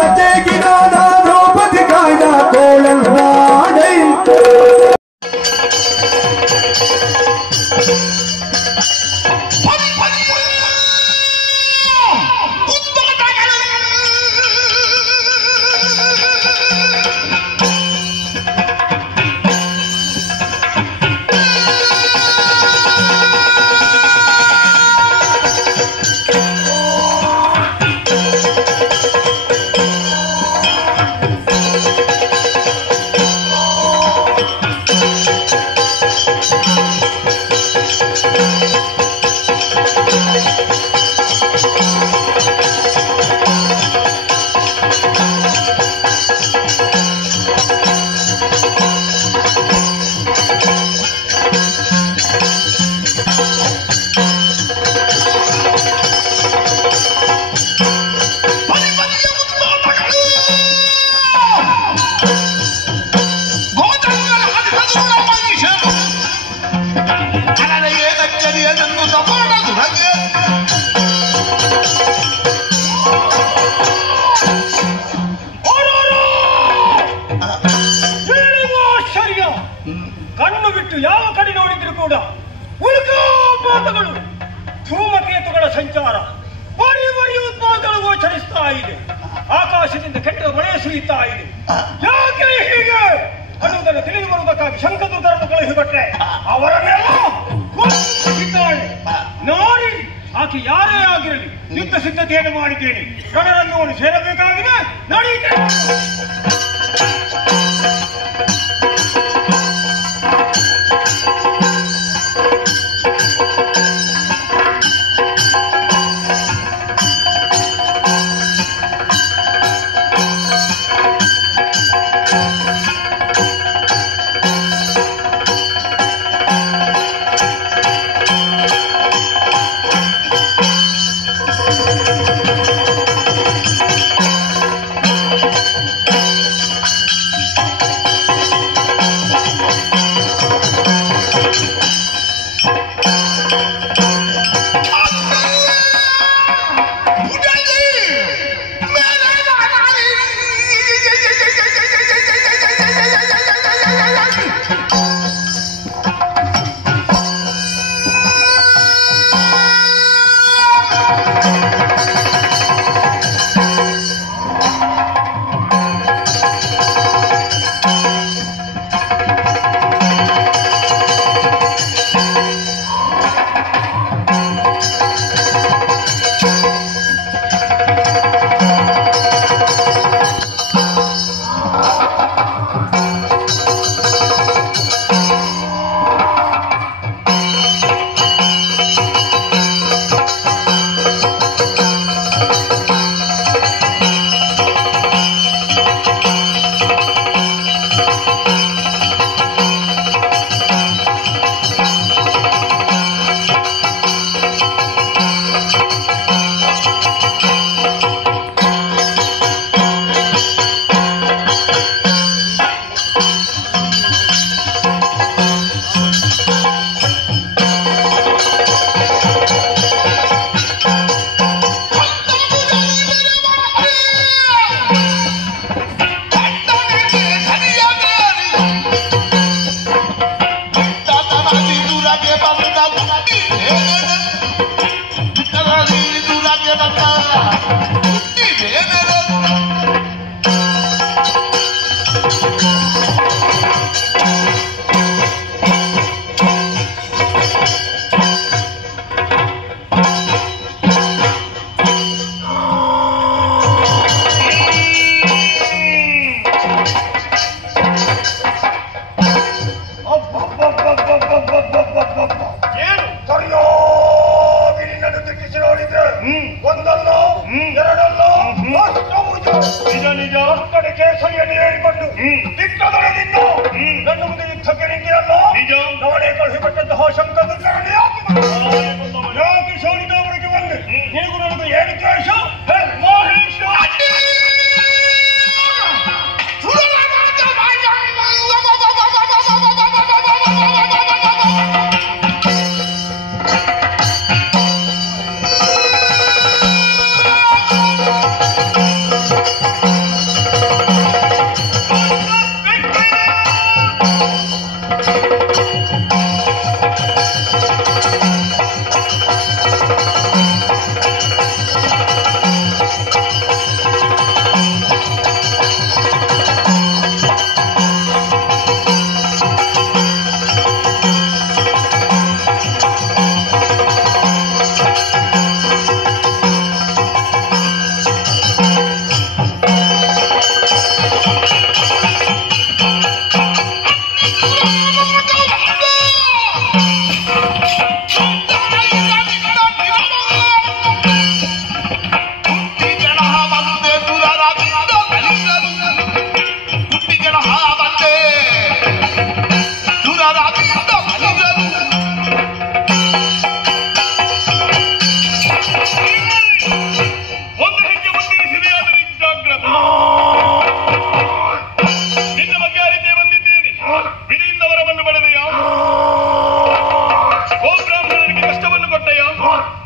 ಲತೆಗಿನಾದ ದ್ರೌಪದಿ ಕಾಯ್ದ ಕೋಳಲ್ನಾಡೈ ಕಣ್ಣು ಬಿಟ್ಟು ಯಾವ ಕಡೆ ನೋಡಿದ್ರು ಕೂಡ ಉಲ್ಕಾಪಾತಗಳು ಧೂಮಕೇತುಗಳ ಸಂಚಾರ ಬರೀ ಉತ್ಪಾದಗಳು ಗೋಚರಿಸ್ತಾ ಇದೆ. ಆಕಾಶದಿಂದ ಕೆಟ್ಟ ಮಳೆ ಸುರಿಯುತ್ತಾ ಇದೆ. ಯಾಕೆ ಹೀಗೆ ಅನ್ನುವುದನ್ನು ತಿಳಿದು ಬರುವುದಕ್ಕಾಗಿ ಶಂಕದೂತರನ್ನು ಕಳುಹಿಬಿಟ್ರೆ ಅವರನ್ನೆಲ್ಲ ಕೊಲ್ಲಿಸಿದ್ದಾಳೆ. ನೋಡಿ, ಆಕೆ ಯಾರೇ ಆಗಿರಲಿ ಯುದ್ಧ ಸಿದ್ಧತೆಯನ್ನು ಮಾಡಿದ್ದೇನೆ. ರಣರಂಗವನ್ನು ಸೇರಬೇಕಾಗಿದೆ. ನಡೆಯುತ್ತೇನೆ.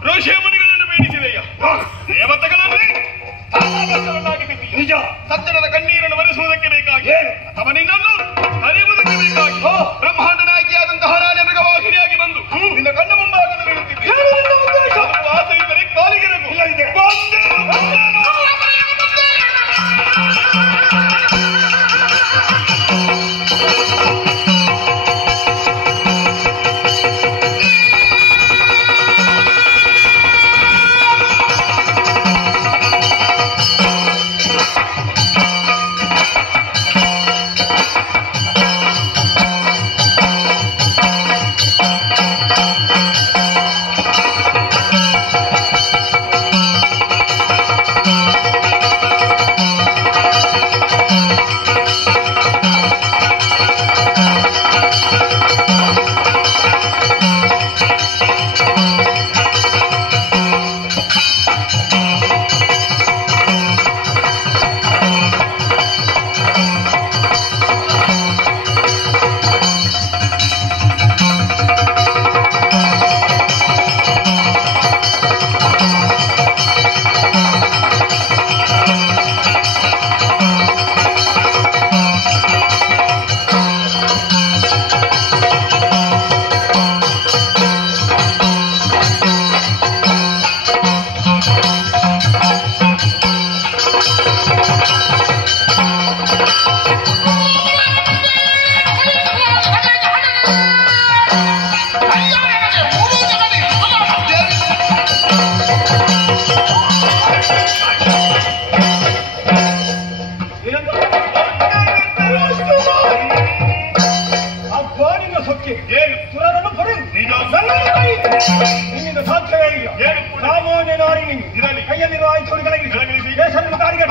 ಋಷಿಮುನಿಗಳನ್ನು ಬೇಡಿಸಿದೆಯ ದೇವತೆಗಳಲ್ಲಿ ತಾರಾಭಸ್ತವನ್ನಾಗಿ ಬಿದ್ದೀಯ. ನಿಜ. ಸಜ್ಜನರ ಕಣ್ಣೀರನ್ನು ಒರೆಸುವುದಕ್ಕೆ ಬೇಕಾಗಿ ಅಥವಾ ನಿನ್ನನ್ನು ಕರೆಯುವುದಕ್ಕೆ ಬೇಕಾಗಿ ಬ್ರಹ್ಮಾಂಡ ನಾಯಕಿಯಾದಂತಹ ರಾಜ ಮೃಗವಾಹಿನಿಯಾಗಿ ಬಂದು ನಿನ್ನ ಕಣ್ಣ ಮುಂಭಾಗದಲ್ಲಿ ನಿಂತಿದ್ದೆ. ಆಸೆ ಇದ್ದರೆ ಕಾಲಿಗೆರಗು. ನಿನ್ನಿಂದ ಸಾಧ್ಯವೇ ಇಲ್ಲ. ಸಾಮಾನ್ಯ ನಾರಿ ನೀನು ಕೈಯಲ್ಲಿರುವ ಆಯುಧಗಳಿಗೆ ದೇಶದ ಕಾರ್ಯ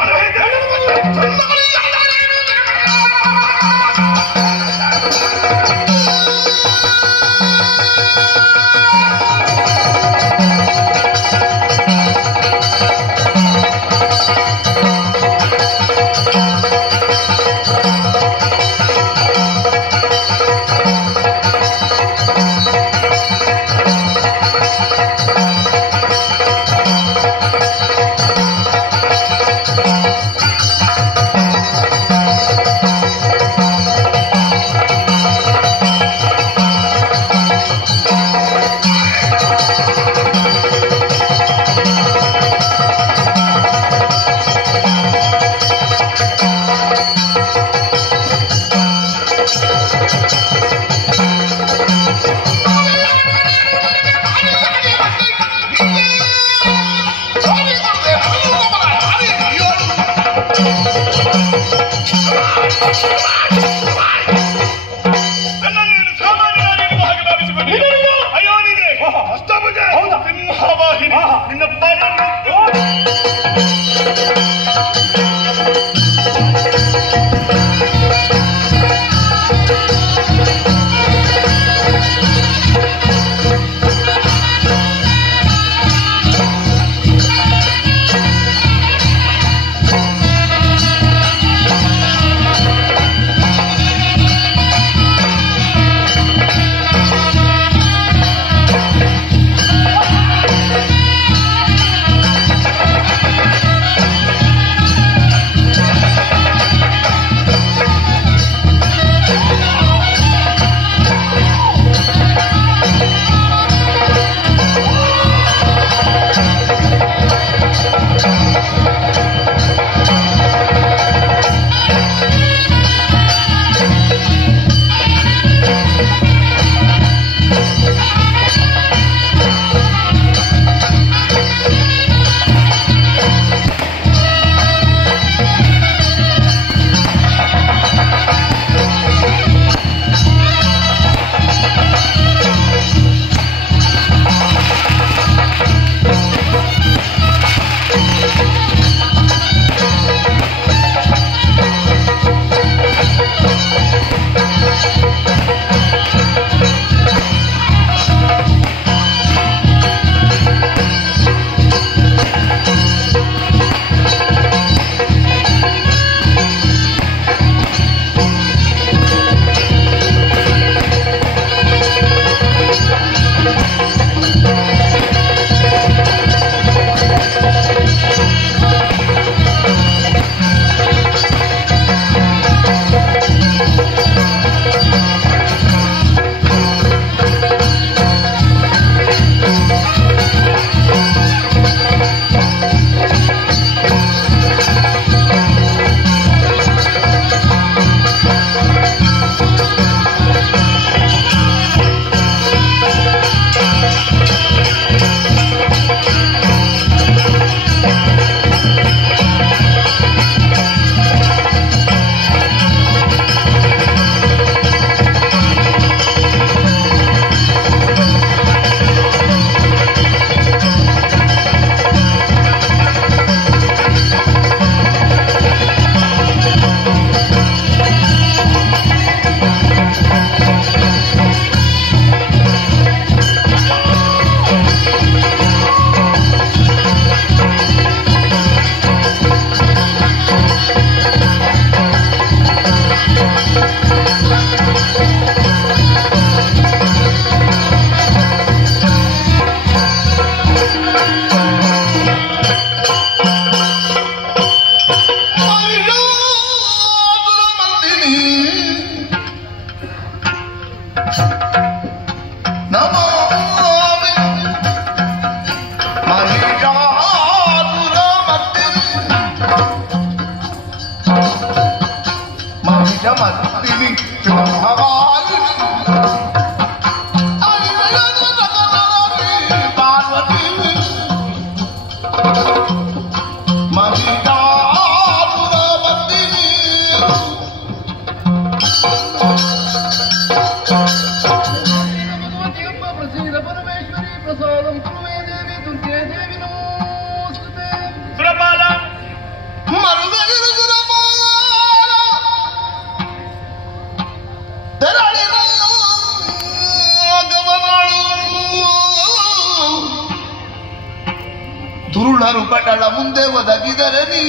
ತುರುಳರು ಕಟಳ ಮುಂದೆ ಒದಗಿದರೆ ನೀ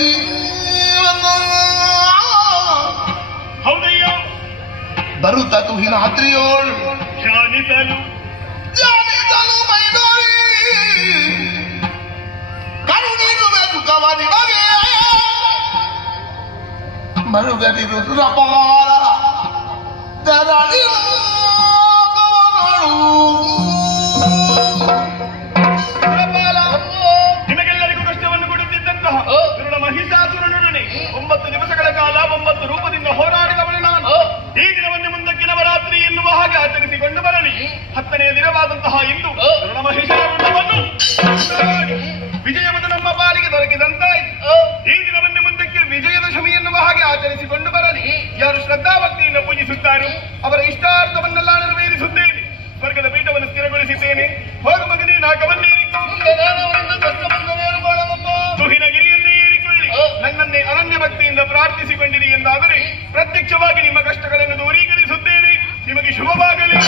ಹೌದಯ್ಯ ಬರುತ್ತ ತುಹಿನಾದ್ರಿಯೋಳು ಧ್ಯಾನಿಸಲು ಮೈದೋರಿ ಕರುಣಿರುವೆ ಸುಖವನಿಗೆ ಮರುಗದಿರು ಸುರಪಾಲ ತೆರಳಿರು ನಿಮಗೆಲ್ಲರಿಗೂ ಕಷ್ಟವನ್ನು ಕೊಡುತ್ತಿದ್ದಂತಹ ದುರುಳ ಮಹಿಷಾಸುರನೊಡನೆ 9 ದಿವಸಗಳ ಕಾಲ 9 ರೂಪದಿಂದ ಹೋರಾಡಿದವಳು ನಾನು. ಈ ದಿನವನ್ನೇ ಮುಂದಕ್ಕೆ ನವರಾತ್ರಿ ಎನ್ನುವ ಹಾಗೆ ಆಚರಿಸಿಕೊಂಡು ಬರಲಿ. 10ನೇ ದಿನವಾದಂತಹ ಇಂದು ದುರುಳ ಮಹಿಷಾಸುರನನ್ನು ವಿಜಯವನ್ನು ನಮ್ಮ ಪಾಲಿಗೆ ದೊರಕಿದಂತಾಯಿತು. ಈ ದಿನವನ್ನೇ ಮುಂದಕ್ಕೆ ವಿಜಯದಶಮಿ ಎನ್ನುವ ಹಾಗೆ ಆಚರಿಸಿಕೊಂಡು ಬರಲಿ. ಯಾರು ಶ್ರದ್ಧಾಭಕ್ತಿಯಿಂದ ಪೂಜಿಸುತ್ತಾರೋ ಅವರ ಇಷ್ಟಾರ್ಥವನ್ನೆಲ್ಲ ನೆರವೇರಿಸುತ್ತೇನೆ. ಸ್ವರ್ಗದ ಪೀಠವನ್ನು ಸ್ಥಿರಗೊಳಿಸಿದ್ದೇನೆ. ಹೋಗ ಮಗನೇ ನಾಗವನ್ನೇರಿಕೊ ತುಹಿನಗಿರಿಯನ್ನೇ ಏರಿಕೊಳ್ಳಿ. ನನ್ನನ್ನೇ ಅನನ್ಯ ಭಕ್ತಿಯಿಂದ ಪ್ರಾರ್ಥಿಸಿಕೊಂಡಿರಿ ಎಂದಾದರೆ ಪ್ರತ್ಯಕ್ಷವಾಗಿ ನಿಮ್ಮ ಕಷ್ಟಗಳನ್ನು ದೂರೀಕರಿಸುತ್ತೇನೆ. ನಿಮಗೆ ಶುಭವಾಗಲಿ.